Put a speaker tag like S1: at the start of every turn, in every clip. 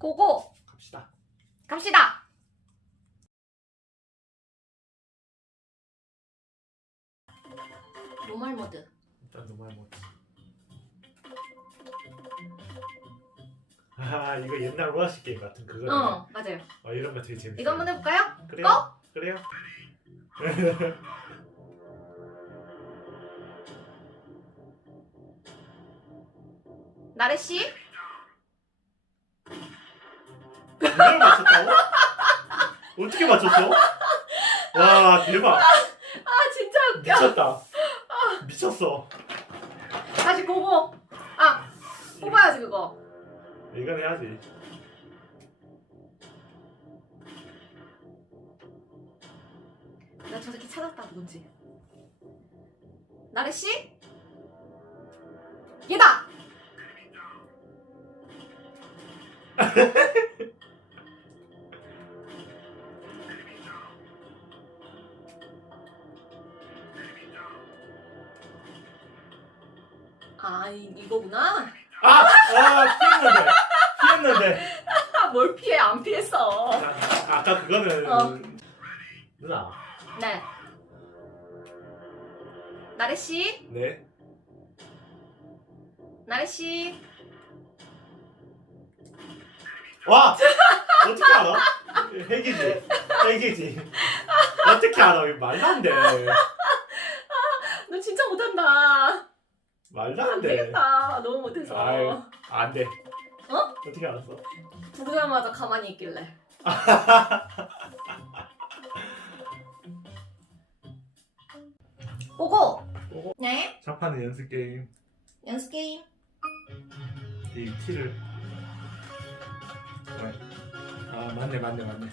S1: 고고
S2: 갑시다.
S1: 갑시다. 노멀 모드.
S2: 일단 노말 모드. 아 이거 옛날 오아시 게임 같은 그거.
S1: 어 맞아요.
S2: 어, 이런 거 되게 재밌어.
S1: 이거 한번 해볼까요?
S2: 그래요? 그래요?
S1: 나래 씨.
S2: 어떻게 맞췄어? 와 대박
S1: 아 진짜 웃겨.
S2: 미쳤다 미쳤어
S1: 다시 고고. 아 뽑아야지 그거.
S2: 이건 해야지
S1: 나 저 새끼 찾았다 누군지. 나래 씨. 얘다. 아 이, 이거구나.
S2: 아! 아 피했는데 피했는데
S1: 아, 뭘 피해 안 피했어.
S2: 아, 아까 그거는
S1: 어.
S2: 누나
S1: 네. 나래 씨,
S2: 네
S1: 나래 씨.
S2: 와! 어떻게 알아? 핵이지 핵이지 어떻게 알아 이거 말도 안돼
S1: 너 진짜 못한다.
S2: 말도
S1: 안
S2: 안 돼
S1: 되겠다. 너무 못해서.
S2: 아유 안 돼
S1: 어?
S2: 어떻게 알았어?
S1: 부르자마자 가만히 있길래. 오고.
S2: 오고.
S1: 네.
S2: 첫판은 연습 게임
S1: 연습 게임.
S2: 이 티를 왜? 아 맞네 맞네 맞네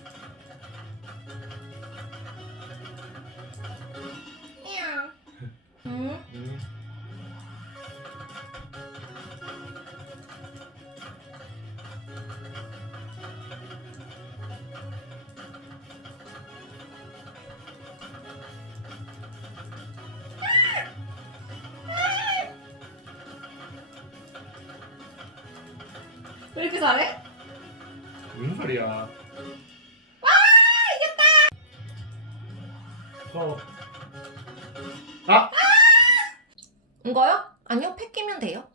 S1: 왜 이렇게 잘해?
S2: 무슨 소리야 와 이겼다 어. 아!
S1: 이거요? 아니요, 팩 끼면 돼요.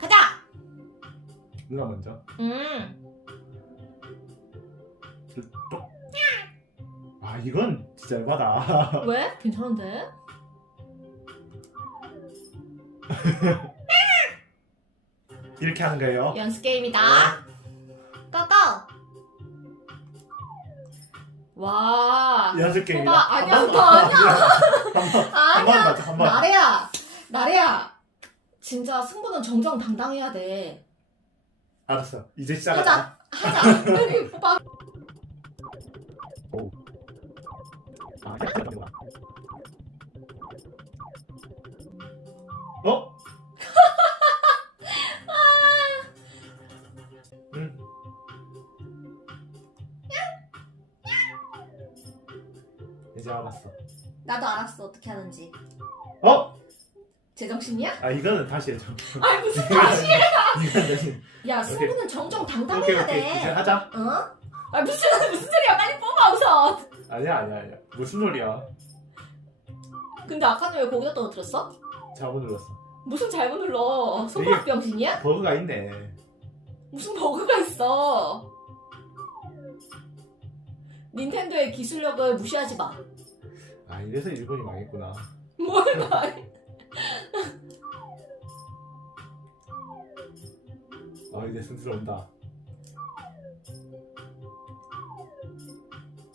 S1: 가자.
S2: 누가 먼저
S1: 음.
S2: 또. 아 이건 진짜 열받아
S1: 왜? 괜찮은데?
S2: 이렇게 하는 거예요
S1: 연습 게임이다. 고고. 와.
S2: 연습 게임이다
S1: 봐봐, 아니야, 한너
S2: 번,
S1: 아니야.
S2: 한번
S1: 아니야.
S2: 맞아 한 번
S1: 나래야. 나래야. 진짜 승부는 정정당당해야 돼.
S2: 알았어 이제 시작하자
S1: 하자. 하자. 빨리 뽑아.
S2: 어? 이제 알았어.
S1: 나도 알았어. 어떻게 하는지.
S2: 어?
S1: 제정신이야?
S2: 아 이거는 다시 해줘.
S1: 아니 무슨 다시 해?
S2: 이건 다시.
S1: 야. 승부는
S2: 오케이
S1: 정정당당해야
S2: 오케이 이제
S1: 돼.
S2: 하자.
S1: 어? 아 무슨 무슨 소리야? 빨리 뽑아 우선.
S2: 아니야 아니야 아니야. 무슨 소리야?
S1: 근데 아까는 왜 거기다 떨어뜨렸어?
S2: 잘못 눌렀어.
S1: 무슨 잘못 눌러? 손가락 병신이야?
S2: 버그가 있네.
S1: 무슨 버그가 있어? 닌텐도의 기술력을 무시하지 마.
S2: 아 이래서 일본이 망했구나.
S1: 뭘 말?
S2: 아 이제 슬슬 온다.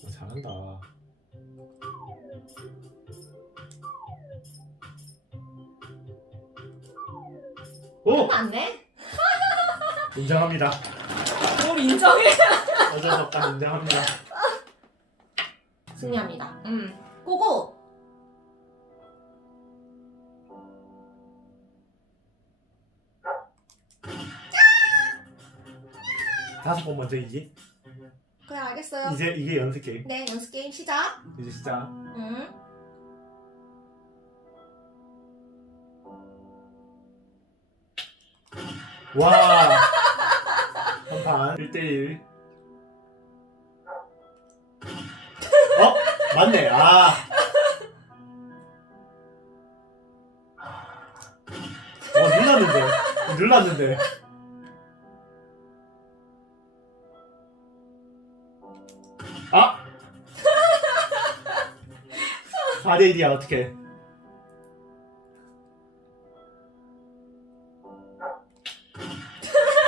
S2: 어, 잘한다. 오
S1: 맞네.
S2: 인정합니다.
S1: 뭘 인정해?
S2: 어쩔 수 없다 인정합니다.
S1: 승리합니다. 음. 고고.
S2: 다섯 번 먼저 이기.
S1: 그래 알겠어요.
S2: 이제 이게 연습 게임.
S1: 네 연습 게임 시작.
S2: 이제 시작.
S1: 음.
S2: 와. 한판 1대1. 맞네. 아. 어, 눌렀는데. 눌렀는데. 아! 4대 1이야, 어떡해.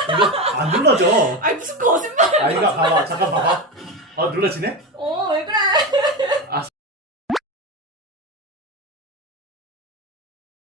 S2: 이거 안 눌러져.
S1: 아니 무슨 거짓말
S2: 아이가 봐봐 잠깐 봐봐 어 눌러지네?